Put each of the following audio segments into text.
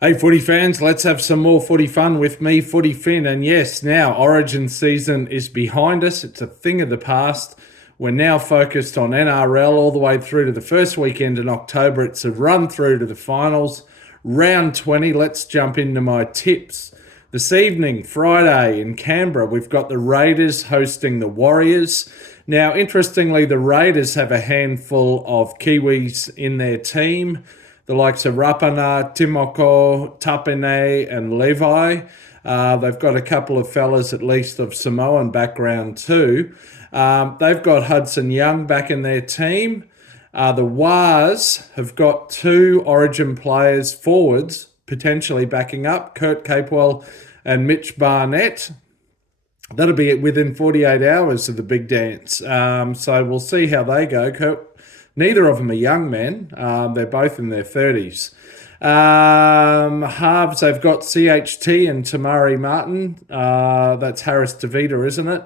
Hey, footy fans, let's have some more footy fun with me, Footy Finn. And yes, now Origin season is behind us. It's a thing of the past. We're now focused on NRL all the way through to the first weekend in October. It's a run through to the finals. Round 20, let's jump into my tips. This evening, Friday in Canberra, we've got the Raiders hosting the Warriors. Now, interestingly, the Raiders have a handful of Kiwis in their team, the likes of Rapana, Timoko, Tapene, and Levi. They've got a couple of fellas, at least, of Samoan background too. They've got Hudson Young back in their team. The Wars have got two Origin players, forwards, potentially backing up, Kurt Capewell and Mitch Barnett. That'll be within 48 hours of the big dance. So we'll see how they go. Neither of them are young men. They're both in their 30s. Halves, they've got CHT and Tamari Martin. That's Harris DeVita, isn't it?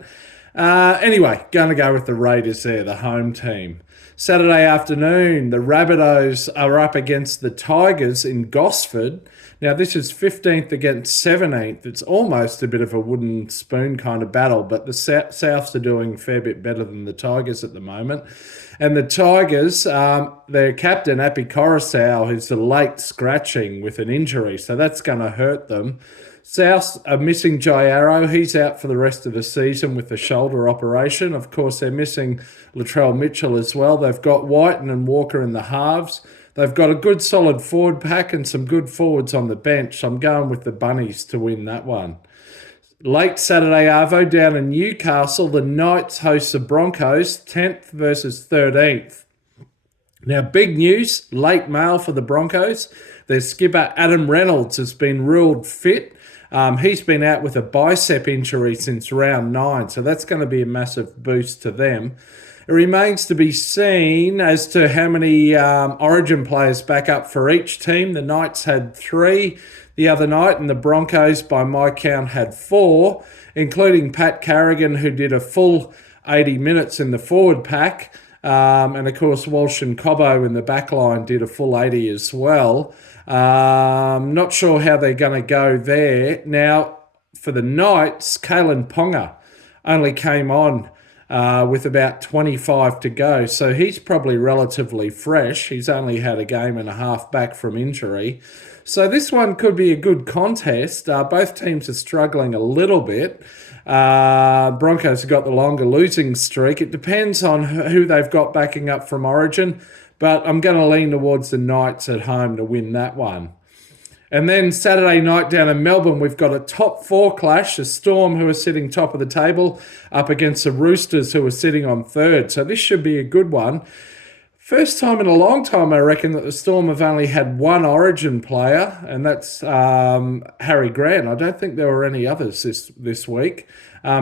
Anyway, going to go with the Raiders there, the home team. Saturday afternoon, the Rabbitohs are up against the Tigers in Gosford. Now, this is 15th against 17th. It's almost a bit of a wooden spoon kind of battle, but the Souths are doing a fair bit better than the Tigers at the moment. And the Tigers, their captain, Api Coruscant, who's a late scratching with an injury, so that's going to hurt them. South are missing Jairo. He's out for the rest of the season with a shoulder operation. Of course, they're missing Latrell Mitchell as well. They've got Whiten and Walker in the halves. They've got a good solid forward pack and some good forwards on the bench. So I'm going with the Bunnies to win that one. Late Saturday arvo down in Newcastle, the Knights host the Broncos, 10th versus 13th. Now, big news, late mail for the Broncos. Their skipper, Adam Reynolds, has been ruled fit. He's been out with a bicep injury since round 9, so that's going to be a massive boost to them. It remains to be seen as to how many Origin players back up for each team. The Knights had 3 the other night, and the Broncos, by my count, had 4, including Pat Carrigan, who did a full 80 minutes in the forward pack. And, of course, Walsh and Cobbo in the back line did a full 80 as well. Not sure how they're going to go there. Now, for the Knights, Kalen Ponga only came on with about 25 to go. So he's probably relatively fresh. He's only had a game and a half back from injury. So this one could be a good contest. Both teams are struggling a little bit. Broncos have got the longer losing streak. It depends on who they've got backing up from Origin, but I'm going to lean towards the Knights at home to win that one. And then Saturday night down in Melbourne, we've got a top 4 clash, the Storm, who are sitting top of the table, up against the Roosters, who are sitting on 3rd. So this should be a good one. First time in a long time, I reckon, that the Storm have only had one Origin player, and that's Harry Grant. I don't think there were any others this week.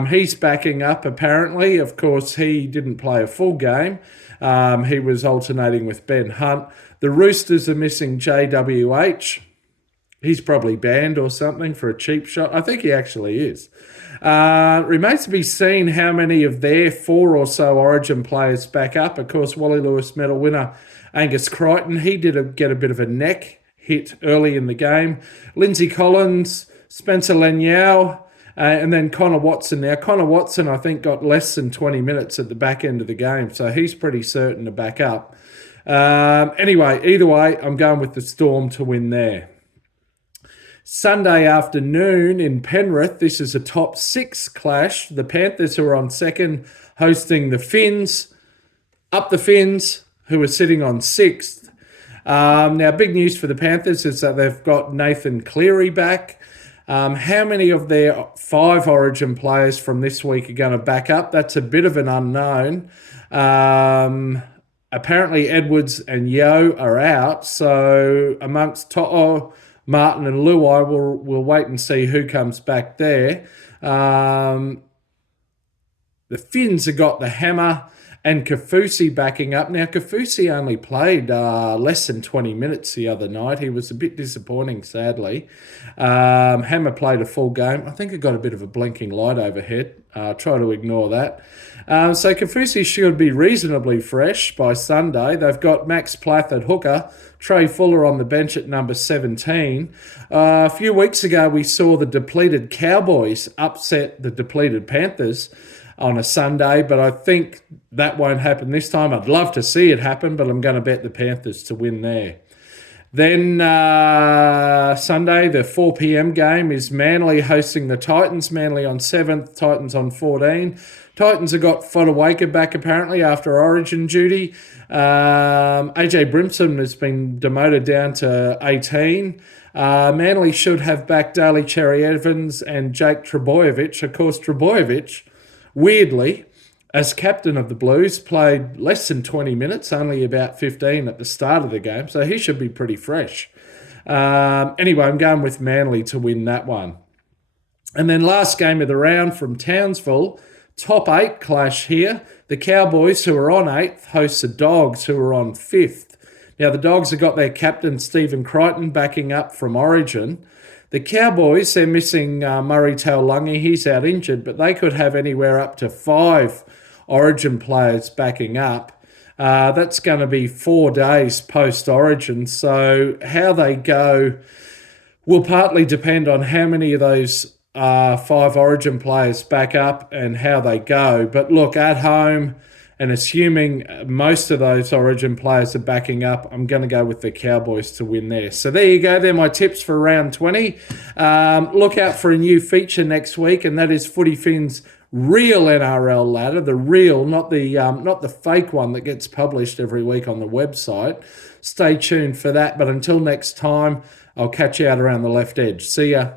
He's backing up, apparently. Of course, he didn't play a full game. He was alternating with Ben Hunt. The Roosters are missing JWH. He's probably banned or something for a cheap shot. I think he actually is. Remains to be seen how many of their 4 or so Origin players back up. Of course, Wally Lewis medal winner Angus Crichton, he did get a bit of a neck hit early in the game. Lindsay Collins, Spencer Lanyau, and then Connor Watson. Now, Connor Watson, I think, got less than 20 minutes at the back end of the game, so he's pretty certain to back up. Anyway, either way, I'm going with the Storm to win there. Sunday afternoon in Penrith, this is a top 6 clash. The Panthers, who are on 2nd, hosting the Finns. Up the Finns, who are sitting on 6th. Now, big news for the Panthers is that they've got Nathan Cleary back. How many of their 5 Origin players from this week are going to back up? That's a bit of an unknown. Apparently, Edwards and Yeo are out. So amongst To'o, Martin and Luai, we'll wait and see who comes back there. The Finns have got the hammer and Kaufusi backing up. Now, Kaufusi only played less than 20 minutes the other night. He was a bit disappointing, sadly. Hammer played a full game. I think it got a bit of a blinking light overhead. Try to ignore that. So Kaufusi should be reasonably fresh by Sunday. They've got Max Plath at hooker, Trey Fuller on the bench at number 17. A few weeks ago, we saw the depleted Cowboys upset the depleted Panthers on a Sunday, but I think that won't happen this time. I'd love to see it happen, but I'm going to bet the Panthers to win there. Then Sunday, the 4 p.m. game is Manly hosting the Titans. Manly on 7th, Titans on 14. Titans have got Fodawaker back apparently after Origin duty. AJ Brimson has been demoted down to 18. Manly should have back Daly Cherry-Evans and Jake Trbojevic. Of course, Trbojevic, weirdly, as captain of the Blues, played less than 20 minutes, only about 15 at the start of the game, so he should be pretty fresh. Anyway, I'm going with Manly to win that one. And then last game of the round from Townsville, top 8 clash here. The Cowboys, who are on 8th, host the Dogs, who are on 5th. Now, the Dogs have got their captain, Stephen Crichton, backing up from Origin. The Cowboys, they're missing Murray Taulagi. He's out injured, but they could have anywhere up to 5 Origin players backing up. That's going to be 4 days post-Origin. So how they go will partly depend on how many of those 5 Origin players back up and how they go. But look, at home, and assuming most of those Origin players are backing up, I'm going to go with the Cowboys to win there. So there you go. They're my tips for round 20. Look out for a new feature next week, and that is Footy Fin's real NRL ladder, the real, not the fake one that gets published every week on the website. Stay tuned for that. But until next time, I'll catch you out around the left edge. See ya.